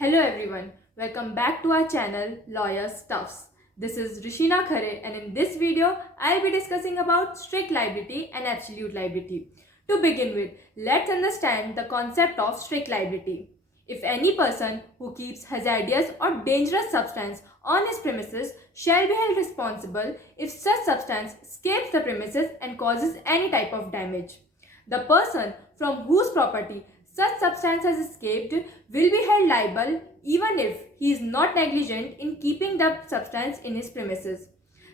Hello everyone, welcome back to our channel Lawyer Stuffs. This is Hrishina Khare and in this video I'll be discussing about strict liability and absolute liability. To begin with, let's understand the concept of strict liability. If any person who keeps hazardous or dangerous substance on his premises shall be held responsible if such substance escapes the premises and causes any type of damage. The person from whose property such substance has escaped will be held liable even if he is not negligent in keeping the substance in his premises.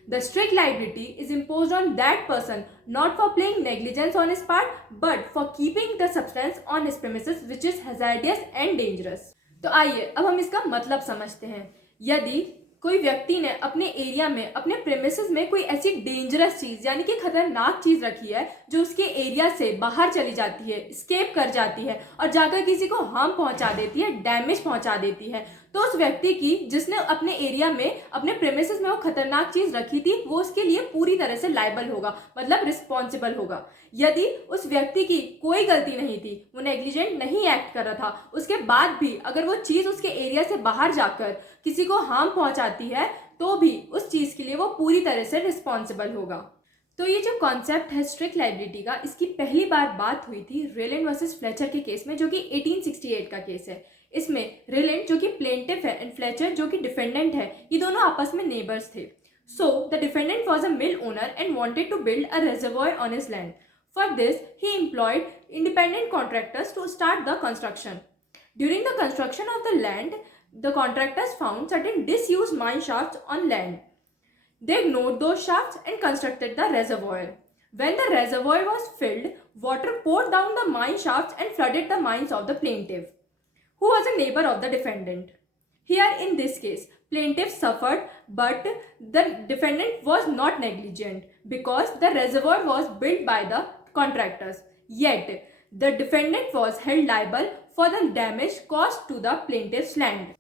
The strict liability is imposed on that person not for playing negligence on his part but for keeping the substance on his premises which is hazardous and dangerous. तो आइए अब हम इसका मतलब समझते हैं। यदि कोई व्यक्ति ने अपने एरिया में अपने प्रेमिसेस में कोई ऐसी डेंजरस चीज यानी कि खतरनाक चीज रखी है जो उसके एरिया से बाहर चली जाती है, स्केप कर जाती है और जाकर किसी को हार्म पहुंचा देती है, डैमेज पहुंचा देती है, तो उस व्यक्ति की जिसने अपने एरिया में अपने प्रेमिसेस में वो खतरनाक चीज रखी थी वो उसके लिए पूरी तरह से लायबल होगा, मतलब रिस्पॉन्सिबल होगा। यदि उस व्यक्ति की कोई गलती नहीं थी, वो नेग्लिजेंट नहीं एक्ट कर रहा था, उसके बाद भी अगर वो चीज उसके एरिया से बाहर जाकर किसी को हार्म पहुंचाती है तो भी उस चीज के लिए वो पूरी तरह से रिस्पॉन्सिबल होगा। तो ये जो कॉन्सेप्ट है स्ट्रिक्ट लायबिलिटी का, इसकी पहली बार बात हुई थी रेलैंड वर्सेस फ्लेचर के केस में, जो कि 1868 का केस है। इसमें रेलैंड जो कि प्लेंटिफ है एंड फ्लेचर जो कि डिफेंडेंट है, ये दोनों आपस में नेबर्स थे। So the defendant was a mill owner and wanted to build a reservoir on his land. For this, he employed independent contractors to start the construction. During the construction of the land, the contractors found certain disused mine shafts on land. They ignored those shafts and constructed the reservoir. When the reservoir was filled, water poured down the mine shafts and flooded the mines of the plaintiff, who was a neighbor of the defendant. Here in this case, plaintiff suffered, but the defendant was not negligent because the reservoir was built by the contractors. Yet, the defendant was held liable for the damage caused to the plaintiff's land.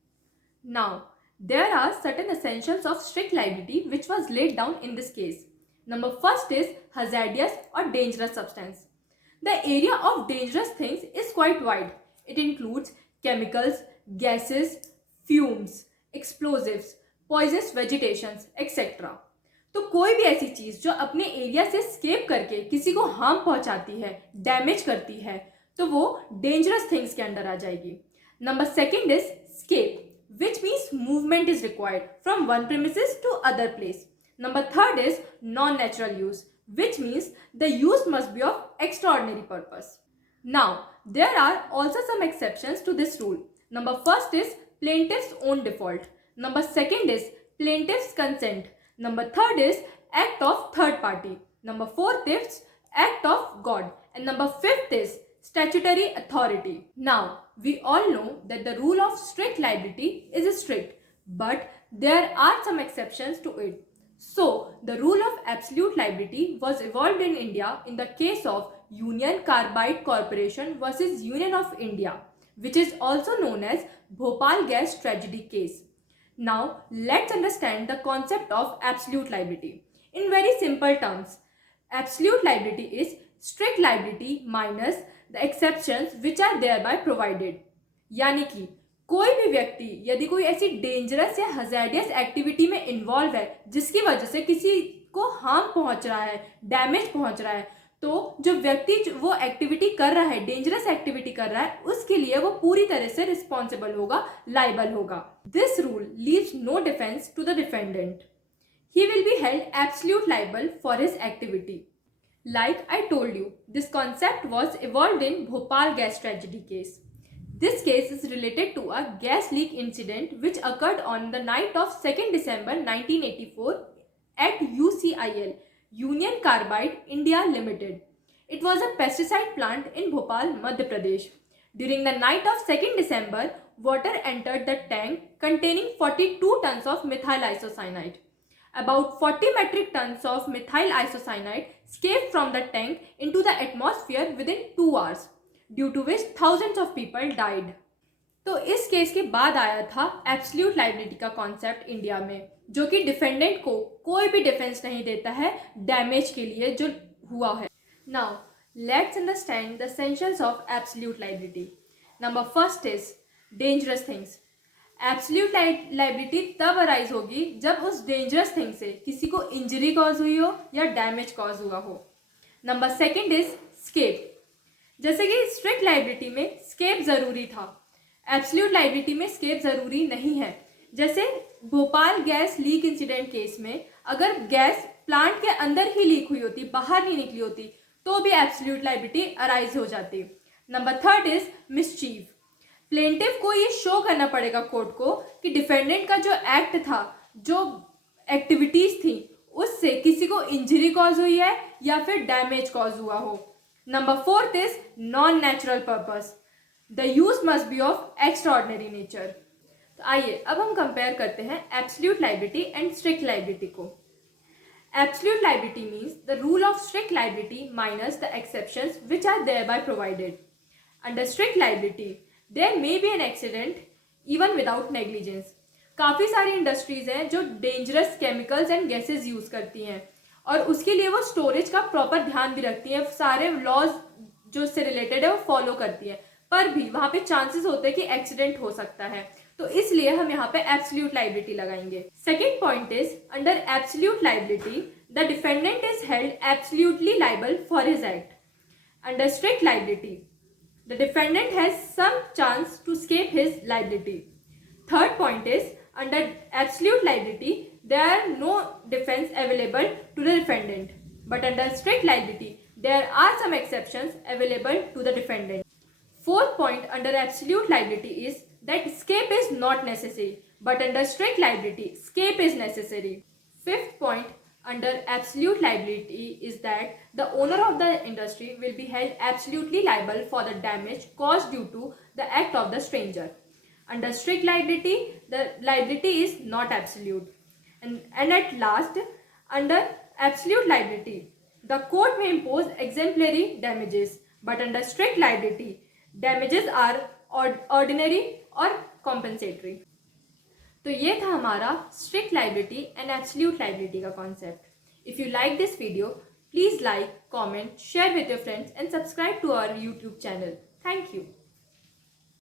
Now, there are certain essentials of strict liability which was laid down in this case. Number first is hazardous or dangerous substance. The area of dangerous things is quite wide. It includes chemicals, gases, fumes, explosives, poisonous vegetations, etc. तो कोई भी ऐसी चीज जो अपने area से escape करके किसी को हार्म पहुंचाती है, डैमेज करती है, तो वो डेंजरस थिंग्स के अंडर आ जाएगी। Number second is escape, which means movement is required from one premises to other place. Number third is non-natural use, which means the use must be of extraordinary purpose. Now, there are also some exceptions to this rule. Number first is plaintiff's own default. Number second is plaintiff's consent. Number third is act of third party. Number fourth is act of God. And number fifth is statutory authority. Now, we all know that the rule of strict liability is strict, but there are some exceptions to it. So, the rule of absolute liability was evolved in India in the case of Union Carbide Corporation versus Union of India, which is also known as Bhopal gas tragedy case. Now, let's understand the concept of absolute liability. In very simple terms, absolute liability is strict liability minus the exceptions which are thereby provided. यानी कि कोई भी व्यक्ति यदि कोई ऐसी dangerous या hazardous activity में इन्वॉल्व है जिसकी वजह से किसी को हार्म पहुंच रहा है, डैमेज पहुंच रहा है, तो जो व्यक्ति वो एक्टिविटी कर रहा है, डेंजरस एक्टिविटी कर रहा है, उसके लिए वो पूरी तरह से रिस्पॉन्सिबल होगा, लाइबल होगा। This rule leaves no defence to the defendant. He will be held absolute liable for his activity. Like I told you, this concept was evolved in Bhopal gas tragedy case. This case is related to a gas leak incident which occurred on the night of 2nd December 1984 at UCIL, Union Carbide India Limited. It was a pesticide plant in Bhopal, Madhya Pradesh. During the night of 2nd December, water entered the tank containing 42 tons of methyl isocyanate. About 40 metric tons of methyl isocyanate escaped from the tank into the atmosphere within 2 hours, due to which thousands of people died. तो इस case के बाद आया था absolute liability का concept India में, जो कि डिफेंडेंट को कोई भी डिफेंस नहीं देता है डैमेज के लिए जो हुआ है। Now let's understand the essentials of absolute liability. Number first is dangerous things. Absolute liability तब अराइज होगी जब उस डेंजरस थिंग से किसी को इंजरी कॉज हुई हो या डैमेज कॉज हुआ हो। Number second is escape. जैसे कि स्ट्रिक्ट लाइबिलिटी में स्केप जरूरी था, एब्सोल्यूट लाइबिलिटी में स्केप जरूरी नहीं है। जैसे Bhopal gas leak incident case में अगर गैस प्लांट के अंदर ही लीक हुई होती, बाहर नहीं निकली होती, तो भी एब्सोल्यूट लाइबिलिटी अराइज हो जाती। Number third is mischief. Plaintiff को ये शो करना पड़ेगा कोर्ट को कि डिफेंडेंट का जो एक्ट था, जो एक्टिविटीज थी, उससे किसी को इंजरी कॉज हुई है या फिर डैमेज कॉज हुआ हो। Number fourth is non natural purpose. The use must be of extraordinary nature. तो आइए अब हम कंपेयर करते हैं absolute liability and strict liability को। Absolute liability means the rule of strict liability minus the exceptions which are thereby provided. Under strict liability, there may be an accident even without negligence. काफ़ी सारी industries हैं जो dangerous chemicals and gases use करती हैं और उसके लिए वो स्टोरेज का प्रॉपर ध्यान भी रखती हैं, सारे लॉज जो इससे रिलेटेड है वो फॉलो करती हैं, पर भी वहाँ पे चांसेस होते हैं कि एक्सीडेंट हो सकता है, तो इसलिए हम यहाँ पे एब्सोल्यूट लाइबिलिटी लगाएंगे। Second point is under absolute liability the defendant is held absolutely liable for his act. Under strict liability the defendant has some chance to escape his liability. Third point is under absolute liability there are no defense available to the defendant, but under strict liability there are some exceptions available to the defendant. Fourth point under absolute liability is that escape is not necessary, but under strict liability escape is necessary. Fifth point under absolute liability is that the owner of the industry will be held absolutely liable for the damage caused due to the act of the stranger. Under strict liability the liability is not absolute. And at last, under absolute liability the court may impose exemplary damages, but under strict liability damages are ordinary और compensatory. तो ये था हमारा strict liability and absolute liability का concept. If you like this video, please like, comment, share with your friends and subscribe to our YouTube channel. Thank you.